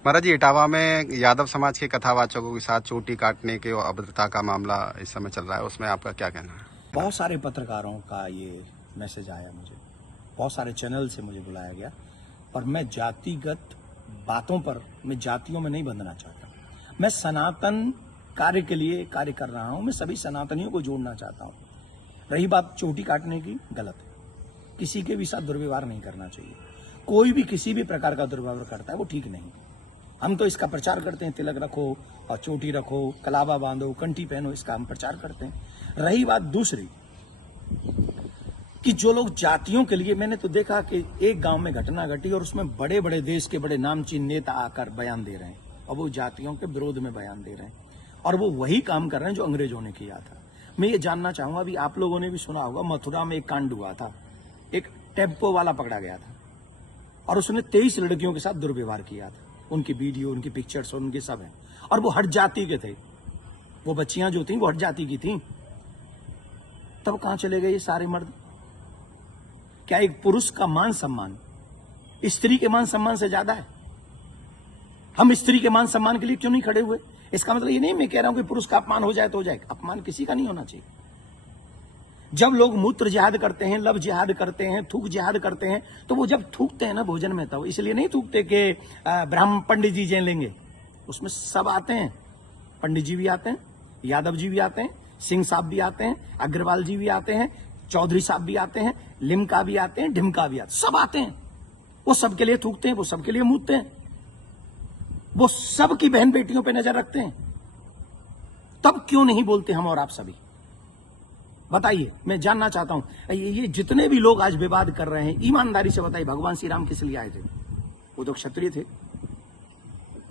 महाराज जी, इटावा में यादव समाज के कथावाचकों के साथ चोटी काटने के और अभद्रता का मामला इस समय चल रहा है, उसमें आपका क्या कहना है? बहुत सारे पत्रकारों का ये मैसेज आया मुझे, बहुत सारे चैनल से मुझे बुलाया गया, पर मैं जातिगत बातों पर, मैं जातियों में नहीं बंधना चाहता। मैं सनातन कार्य के लिए कार्य कर रहा हूं, मैं सभी सनातनियों को जोड़ना चाहता हूं। रही बात चोटी काटने की, गलत है। किसी के भी साथ दुर्व्यवहार नहीं करना चाहिए। कोई भी किसी भी प्रकार का दुर्व्यवहार करता है वो ठीक नहीं। हम तो इसका प्रचार करते हैं, तिलक रखो और चोटी रखो, कलावा बांधो, कंठी पहनो, इसका हम प्रचार करते हैं। रही बात दूसरी कि जो लोग जातियों के लिए, मैंने तो देखा कि एक गांव में घटना घटी और उसमें बड़े बड़े देश के बड़े नामचीन नेता आकर बयान दे रहे हैं और वो जातियों के विरोध में बयान दे रहे हैं और वो वही काम कर रहे हैं जो अंग्रेजों ने किया था। मैं ये जानना चाहूंगा, अभी आप लोगों ने भी सुना होगा, मथुरा में एक कांड हुआ था, एक टेम्पो वाला पकड़ा गया था और उसने 23 लड़कियों के साथ दुर्व्यवहार किया था। उनकी वीडियो, उनकी पिक्चर्स और उनके सब हैं और वो हट जाति के थे। वो बच्चियां जो थी वो हट जाति की थी। तब कहां चले गए ये सारे मर्द? क्या एक पुरुष का मान सम्मान स्त्री के मान सम्मान से ज्यादा है? हम स्त्री के मान सम्मान के लिए क्यों नहीं खड़े हुए? इसका मतलब ये नहीं मैं कह रहा हूं कि पुरुष का अपमान हो जाए तो हो जाए, अपमान किसी का नहीं होना चाहिए। जब लोग मूत्र जिहाद करते हैं, लब जिहाद करते हैं, थूक जिहाद करते हैं, तो वो जब थूकते हैं ना भोजन में, तब इसलिए नहीं थूकते कि ब्राह्मण पंडित जी जैन लेंगे। उसमें सब आते हैं, पंडित जी भी आते हैं, यादव जी भी आते हैं, सिंह साहब भी आते हैं, अग्रवाल जी भी आते हैं, चौधरी साहब भी आते हैं, लिमका भी आते हैं, ढिमका भी आते हैं, सब आते हैं। वो सबके लिए थूकते हैं, वो सबके लिए मूतते हैं, वो सबकी बहन बेटियों पे नजर रखते हैं। तब क्यों नहीं बोलते हम और आप सभी? बताइए, मैं जानना चाहता हूं। ये जितने भी लोग आज विवाद कर रहे हैं, ईमानदारी से बताइए, भगवान श्री राम किस लिए आए थे? वो तो क्षत्रिय थे।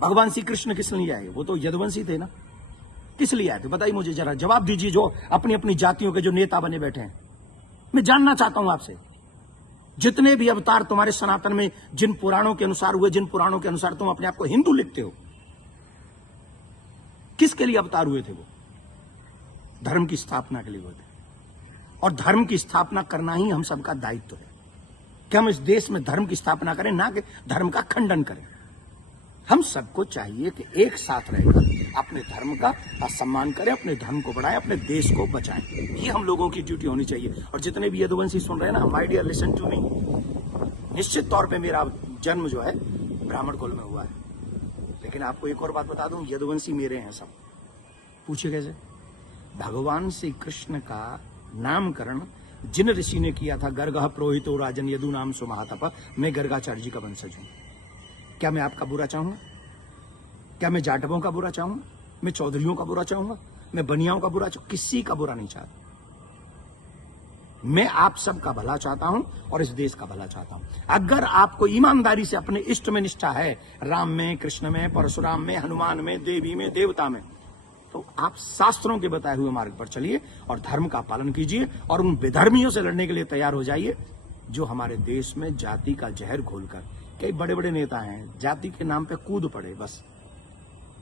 भगवान श्री कृष्ण किस लिए आए? वो तो यदुवंशी थे ना। किस लिए आए थे? बताइए मुझे, जरा जवाब दीजिए, जो अपनी अपनी जातियों के जो नेता बने बैठे हैं। मैं जानना चाहता हूं आपसे, जितने भी अवतार तुम्हारे सनातन में जिन पुराणों के अनुसार हुए, जिन पुराणों के अनुसार तुम अपने आप को हिंदू लिखते हो, किसके लिए अवतार हुए थे? वो धर्म की स्थापना के लिए हुए थे और धर्म की स्थापना करना ही हम सबका दायित्व है कि हम इस देश में धर्म की स्थापना करें, ना कि धर्म का खंडन करें। हम सबको चाहिए कि एक साथ रहकर अपने धर्म का सम्मान करें, अपने धर्म को बढ़ाएं, अपने देश को बचाएं। ये हम लोगों की ड्यूटी होनी चाहिए। और जितने भी यदुवंशी सुन रहे हैं ना, my dear, listen to me. निश्चित तौर पे मेरा जन्म जो है ब्राह्मण कुल में हुआ है, लेकिन आपको एक और बात बता दूं, यदुवंशी मेरे हैं सब। पूछिए कैसे? भगवान श्री कृष्ण का नामकरण जिन ऋषि ने किया था, गर्गः प्रोहितो राजन यदु नाम सुमहातप, मैं गर्गाचार्य जी का वंशज हूं। क्या मैं आपका बुरा चाहूंगा? क्या मैं जाटवों का बुरा चाहूंगा? मैं चौधरियों का बुरा चाहूंगा? मैं बनियाओं का बुरा चाहूंगा? किसी का बुरा नहीं चाहता। मैं आप सबका भला चाहता हूं और इस देश का भला चाहता हूं। अगर आपको ईमानदारी से अपने इष्ट में निष्ठा है, राम में, कृष्ण में, परशुराम में, हनुमान में, देवी में, देवता में, तो आप शास्त्रों के बताए हुए मार्ग पर चलिए और धर्म का पालन कीजिए और उन विधर्मियों से लड़ने के लिए तैयार हो जाइए जो हमारे देश में जाति का जहर घोलकर, कई बड़े बड़े नेता हैं, जाति के नाम पे कूद पड़े, बस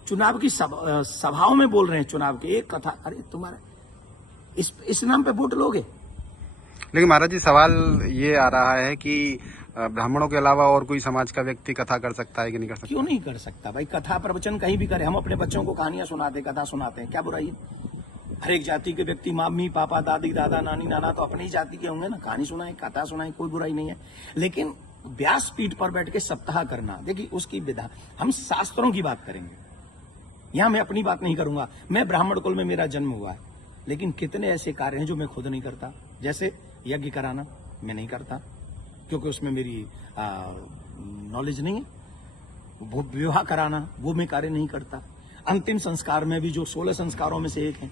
चुनाव की सभाओं में बोल रहे हैं, चुनाव की एक कथा, अरे तुम्हारे इस नाम पे वोट लोगे? लेकिन महाराज जी, सवाल ये आ रहा है कि ब्राह्मणों के अलावा और कोई समाज का व्यक्ति कथा कर सकता है कि नहीं कर सकता? क्यों नहीं कर सकता भाई? कथा प्रवचन कहीं भी करे। हम अपने बच्चों को कहानियां सुनाते, कथा सुनाते हैं, क्या बुराई है? हर एक जाति के व्यक्ति, मम्मी पापा, दादी दादा, नानी नाना तो अपनी ही जाति के होंगे ना। कहानी सुनाए, कथा सुनाए, कोई बुराई नहीं है। लेकिन व्यासपीठ पर बैठ के सप्ताह करना, देखिए उसकी विधा, हम शास्त्रों की बात करेंगे। यहां मैं अपनी बात नहीं करूंगा। मैं ब्राह्मण कुल में मेरा जन्म हुआ है, लेकिन कितने ऐसे कार्य हैं जो मैं खुद नहीं करता। जैसे यज्ञ कराना मैं नहीं करता, क्योंकि उसमें मेरी नॉलेज नहीं है। वो विवाह कराना, वो मैं कार्य नहीं करता। अंतिम संस्कार में भी जो 16 संस्कारों में से एक है,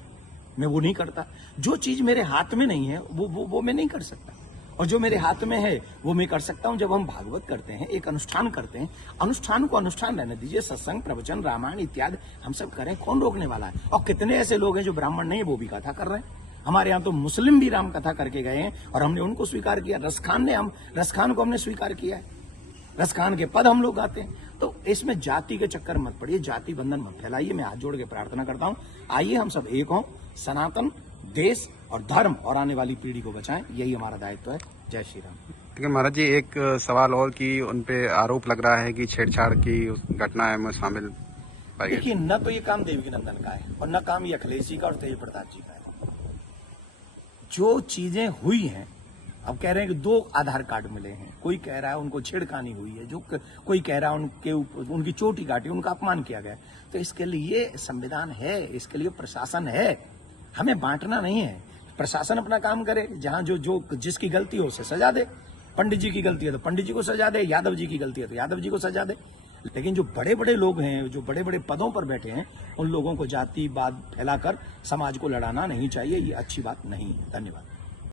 मैं वो नहीं करता। जो चीज मेरे हाथ में नहीं है वो मैं नहीं कर सकता, और जो मेरे हाथ में है वो मैं कर सकता हूं। जब हम भागवत करते हैं, एक अनुष्ठान करते हैं, अनुष्ठान को अनुष्ठान रहने दीजिए। सत्संग, प्रवचन, रामायण इत्यादि हम सब करें, कौन रोकने वाला है? और कितने ऐसे लोग हैं जो ब्राह्मण नहीं है, वो भी कथा कर रहे हैं। हमारे यहाँ तो मुस्लिम भी राम कथा करके गए हैं और हमने उनको स्वीकार किया। रसखान को हमने स्वीकार किया है, रसखान के पद हम लोग गाते हैं। तो इसमें जाति के चक्कर मत पड़िए, जाति बंधन मत फैलाइए। मैं हाथ जोड़ के प्रार्थना करता हूं, आइए हम सब एक हों, सनातन देश और धर्म और आने वाली पीढ़ी को बचाएं। यही हमारा दायित्व है। जय श्री राम। लेकिन महाराज जी एक सवाल और कि उनपे आरोप लग रहा है कि छेड़छाड़ की उस घटना में शामिल पाई गई। देखिए, न तो ये काम देवकी नंदन का है और न काम ये अखिलेश जी का और तेज प्रताप जी का है। जो चीजें हुई हैं, अब कह रहे हैं कि 2 आधार कार्ड मिले हैं, कोई कह रहा है उनको छेड़खानी हुई है, कोई कह रहा है उनकी चोटी काटी, उनका अपमान किया गया। तो इसके लिए संविधान है, इसके लिए प्रशासन है, हमें बांटना नहीं है। प्रशासन अपना काम करे, जहां जो जिसकी गलती हो उसे सजा दे। पंडित जी की गलती है तो पंडित जी को सजा दे, यादव जी की गलती है तो यादव जी को सजा दे। लेकिन जो बड़े बड़े लोग हैं, जो बड़े बड़े पदों पर बैठे हैं, उन लोगों को जातिवाद फैलाकर समाज को लड़ाना नहीं चाहिए। ये अच्छी बात नहीं है। धन्यवाद।